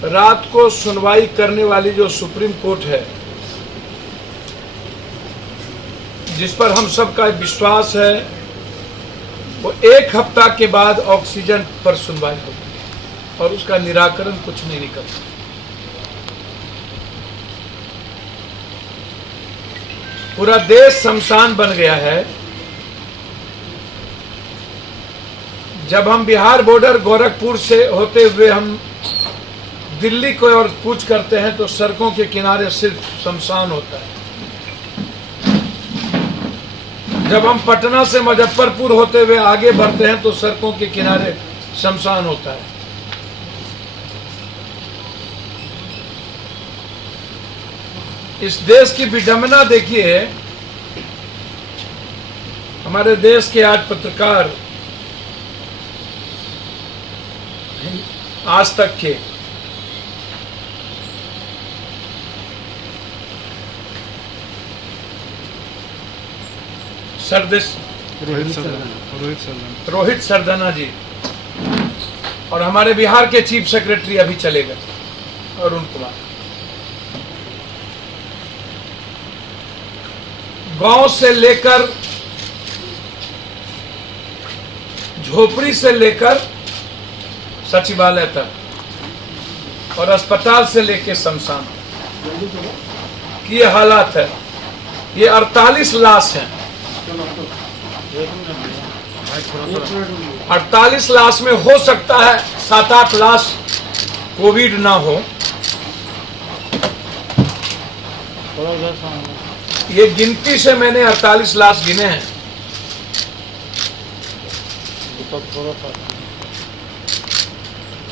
रात को सुनवाई करने वाली जो सुप्रीम कोर्ट है, जिस पर हम सबका विश्वास है, वो एक हफ्ता के बाद ऑक्सीजन पर सुनवाई होगी और उसका निराकरण कुछ नहीं निकलता। पूरा देश शमशान बन गया है। जब हम बिहार बॉर्डर गोरखपुर से होते हुए हम दिल्ली को और कूच करते हैं तो सड़कों के किनारे सिर्फ शमशान होता है। जब हम पटना से मुजफ्फरपुर होते हुए आगे बढ़ते हैं तो सड़कों के किनारे शमशान होता है। इस देश की विडंबना देखिए। हमारे देश के आज पत्रकार आज तक के रोहित सरदाना जी और हमारे बिहार के चीफ सेक्रेटरी अभी चले गए अरुण कुमार, गांव से लेकर झोपड़ी से लेकर सचिवालय तक और अस्पताल से लेकर शमशान की ये हालात है। ये 48 लाश हैं। 48 लाश में हो सकता है 7-8 लाश कोविड ना हो। ये गिनती से मैंने 48 लाश गिने हैं।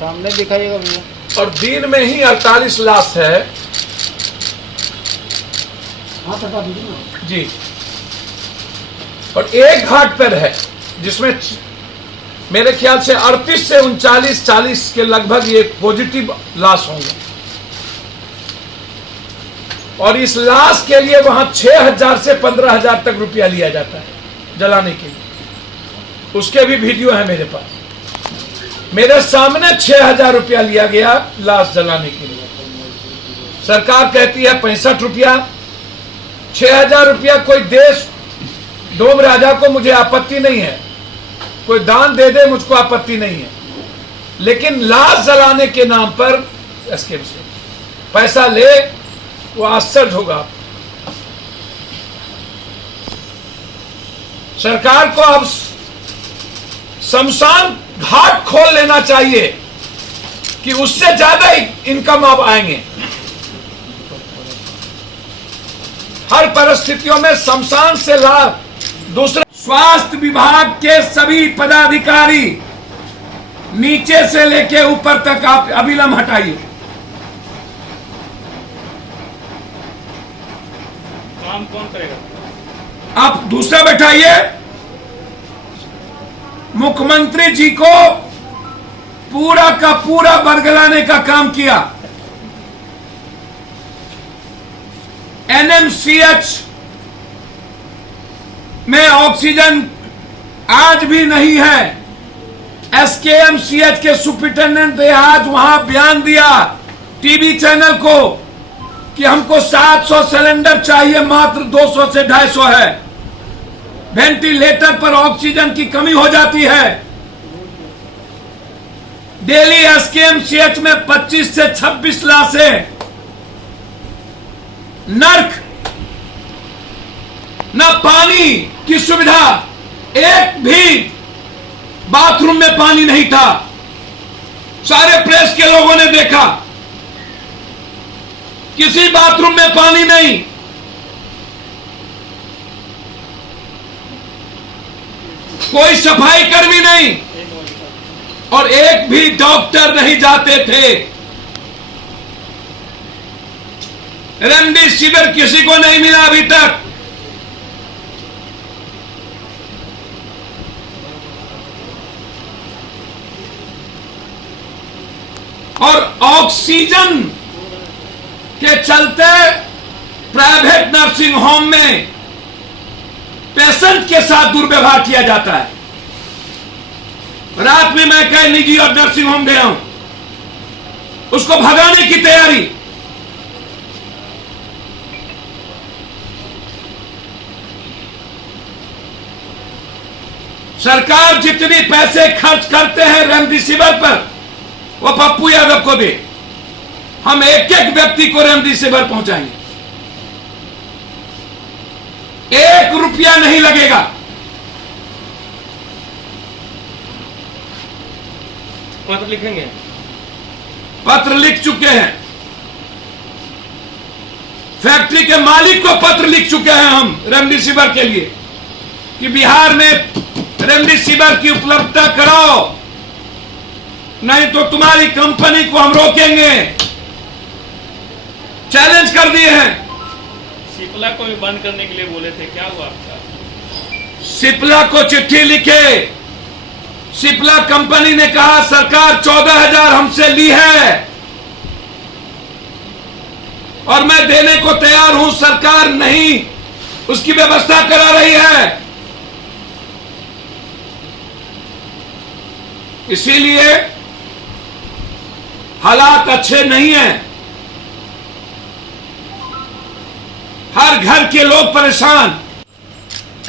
सामने दिखाइएगा भैया। और दिन में ही 48 लाश है। हाँ बता दीजिए ना जी। और एक घाट पर है जिसमें मेरे ख्याल से 38 से 39-40 के लगभग ये पॉजिटिव लाश होंगे। और इस लाश के लिए वहां 6,000 से 15,000 तक रुपया लिया जाता है जलाने के लिए। उसके भी वीडियो है मेरे पास। मेरे सामने 6,000 रुपया लिया गया लाश जलाने के लिए। सरकार कहती है 65 रुपया। 6,000 रुपया कोई देश डोम राजा को मुझे आपत्ति नहीं है, कोई दान दे दे मुझको आपत्ति नहीं है, लेकिन लाश जलाने के नाम पर स्कीम से पैसा ले वो आश्चर्य होगा। सरकार को अब शमशान घाट खोल लेना चाहिए कि उससे ज्यादा इनकम अब आएंगे। हर परिस्थितियों में शमशान से लाभ। दूसरा, स्वास्थ्य विभाग के सभी पदाधिकारी नीचे से लेके ऊपर तक आप अविलंब हटाइए। काम कौन करेगा? आप दूसरा बैठाइए। मुख्यमंत्री जी को पूरा का पूरा बरगलाने का काम किया। एनएमसीएच में ऑक्सीजन आज भी नहीं है। एसकेएमसीएच के सुपरिटेंडेंट ने आज वहां बयान दिया टीवी चैनल को कि हमको 700 सिलेंडर चाहिए, मात्र 200 से 250 है। वेंटिलेटर पर ऑक्सीजन की कमी हो जाती है। डेली एसकेएमसीएच में 25 से 26 लाशें। नर्क, न पानी की सुविधा, एक भी बाथरूम में पानी नहीं था। सारे प्रेस के लोगों ने देखा, किसी बाथरूम में पानी नहीं। कोई सफाई कर्मी नहीं और एक भी डॉक्टर नहीं जाते थे। रेमडेसिविर किसी को नहीं मिला अभी तक। और ऑक्सीजन के चलते प्राइवेट नर्सिंग होम में पेशेंट के साथ दुर्व्यवहार किया जाता है। रात में मैं कई निजी और नर्सिंग होम गया हूं, उसको भगाने की तैयारी। सरकार जितनी पैसे खर्च करते हैं रेमडेसिविर पर, वो पप्पू यादव को दे। हम एक एक व्यक्ति को रेमडेसिविर पहुंचाएंगे, 1 रुपया नहीं लगेगा। पत्र लिखेंगे, पत्र लिख चुके हैं, फैक्ट्री के मालिक को पत्र लिख चुके हैं हम रेमडेसिविर के लिए कि बिहार में रेमडेसिविर की उपलब्धता कराओ, नहीं तो तुम्हारी कंपनी को हम रोकेंगे। चैलेंज कर दिए हैं। सिप्ला को भी बंद करने के लिए बोले थे, क्या हुआ आपका? सिप्ला को चिट्ठी लिखे। सिप्ला कंपनी ने कहा सरकार 14,000 हमसे ली है और मैं देने को तैयार हूं, सरकार नहीं उसकी व्यवस्था करा रही है। इसीलिए हालात अच्छे नहीं हैं, हर घर के लोग परेशान।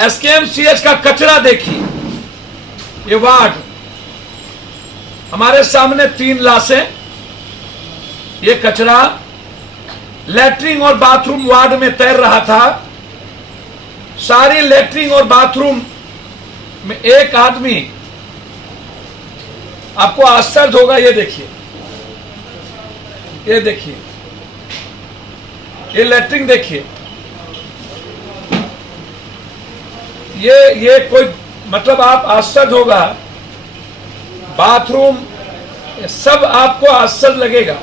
एसकेएमसीएच का कचरा देखिए, ये वार्ड, हमारे सामने 3 लाशें, ये कचरा लैट्रिन और बाथरूम वार्ड में तैर रहा था। सारी लैट्रिन और बाथरूम में एक आदमी, आपको आश्चर्य होगा, ये देखिए, ये देखिए, ये लैट्रिन देखिए, ये कोई, मतलब आप आश्चर्य होगा, बाथरूम, सब आपको आश्चर्य लगेगा।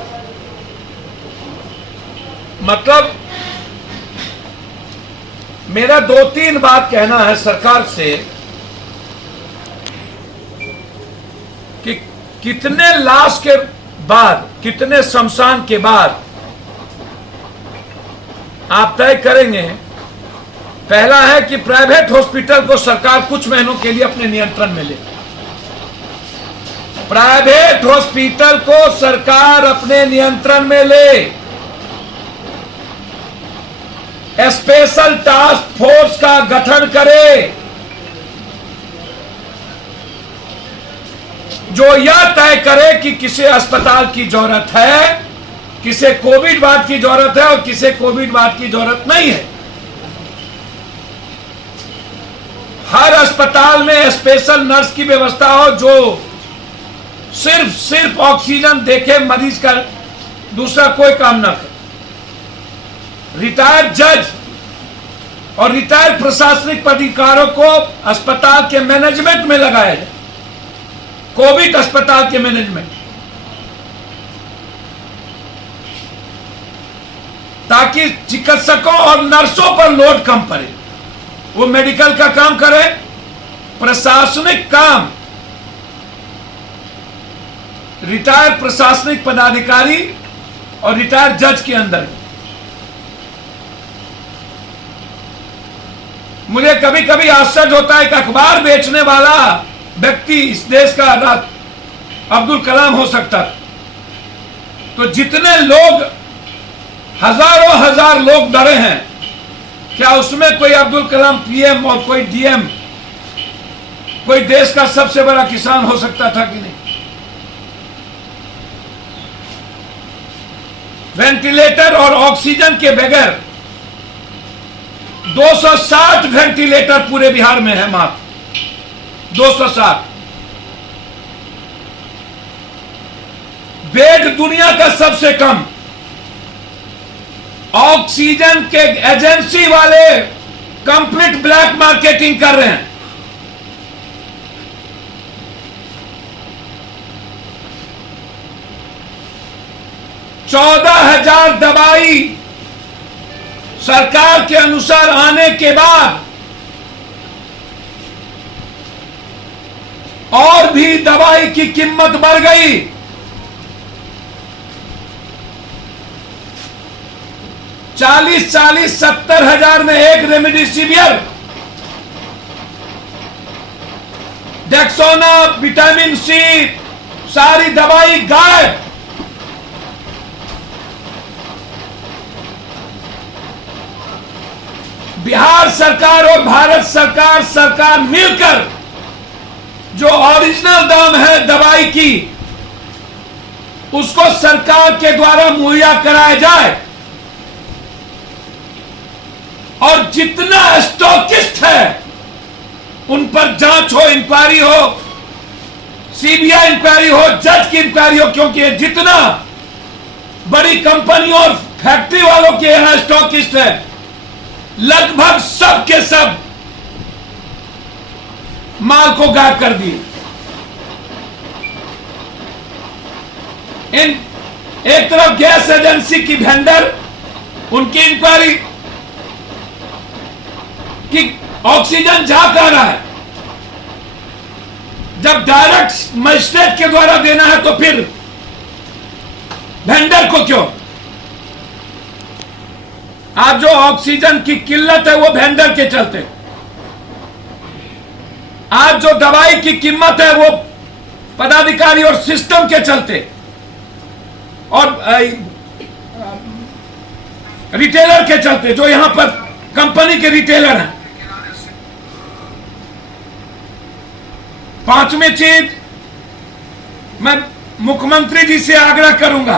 मतलब मेरा 2-3 बात कहना है सरकार से कि कितने लाश के बाद, कितने शमशान के बाद आप तय करेंगे। पहला है कि प्राइवेट हॉस्पिटल को सरकार कुछ महीनों के लिए अपने नियंत्रण में ले। प्राइवेट हॉस्पिटल को सरकार अपने नियंत्रण में ले। स्पेशल टास्क फोर्स का गठन करे जो यह तय करे कि किसे अस्पताल की जरूरत है, किसे कोविड वार्ड की जरूरत है और किसे कोविड वार्ड की जरूरत नहीं है। हर अस्पताल में स्पेशल नर्स की व्यवस्था हो जो सिर्फ ऑक्सीजन देखे मरीज का, दूसरा कोई काम ना करे। रिटायर्ड जज और रिटायर्ड प्रशासनिक अधिकारियों को अस्पताल के मैनेजमेंट में लगाया जाए, कोविड अस्पताल के मैनेजमेंट, ताकि चिकित्सकों और नर्सों पर लोड कम पड़े। वो मेडिकल का काम करे, प्रशासनिक काम रिटायर्ड प्रशासनिक पदाधिकारी और रिटायर्ड जज के अंदर। मुझे कभी कभी आश्चर्य होता है कि अखबार बेचने वाला व्यक्ति इस देश का अब्दुल कलाम हो सकता, तो जितने लोग, हजारों हजार लोग डरे हैं, क्या उसमें कोई अब्दुल कलाम पीएम और कोई डीएम, कोई देश का सबसे बड़ा किसान हो सकता था कि नहीं? वेंटिलेटर और ऑक्सीजन के बगैर 260 वेंटिलेटर पूरे बिहार में है मात्र, 260 बेड दुनिया का सबसे कम। ऑक्सीजन के एजेंसी वाले कंप्लीट ब्लैक मार्केटिंग कर रहे हैं। चौदह 14,000 दवाई सरकार के अनुसार आने के बाद और भी दवाई की कीमत बढ़ गई। 40-70 हजार में एक रेमडेसिविर, डेक्सोना, विटामिन सी, सारी दवाई गायब। सरकार और भारत सरकार मिलकर जो ओरिजिनल दाम है दवाई की उसको सरकार के द्वारा मुहैया कराया जाए और जितना स्टॉकिस्ट है उन पर जांच हो, इंक्वायरी हो, सीबीआई इंक्वायरी हो, जज की इंक्वायरी हो, क्योंकि ये जितना बड़ी कंपनियों और फैक्ट्री वालों के यहां स्टॉकिस्ट है लगभग सब के सब माल को गायब कर दिए। एक तरफ गैस एजेंसी की वेंडर, उनकी इंक्वायरी कि ऑक्सीजन जा कहां रहा है। जब डायरेक्ट मजिस्ट्रेट के द्वारा देना है तो फिर वेंडर को क्यों? आज जो ऑक्सीजन की किल्लत है वो वेंडर के चलते, आज जो दवाई की कीमत है वो पदाधिकारी और सिस्टम के चलते और रिटेलर के चलते, जो यहां पर कंपनी के रिटेलर हैं। पांचवी चीज, मैं मुख्यमंत्री जी से आग्रह करूंगा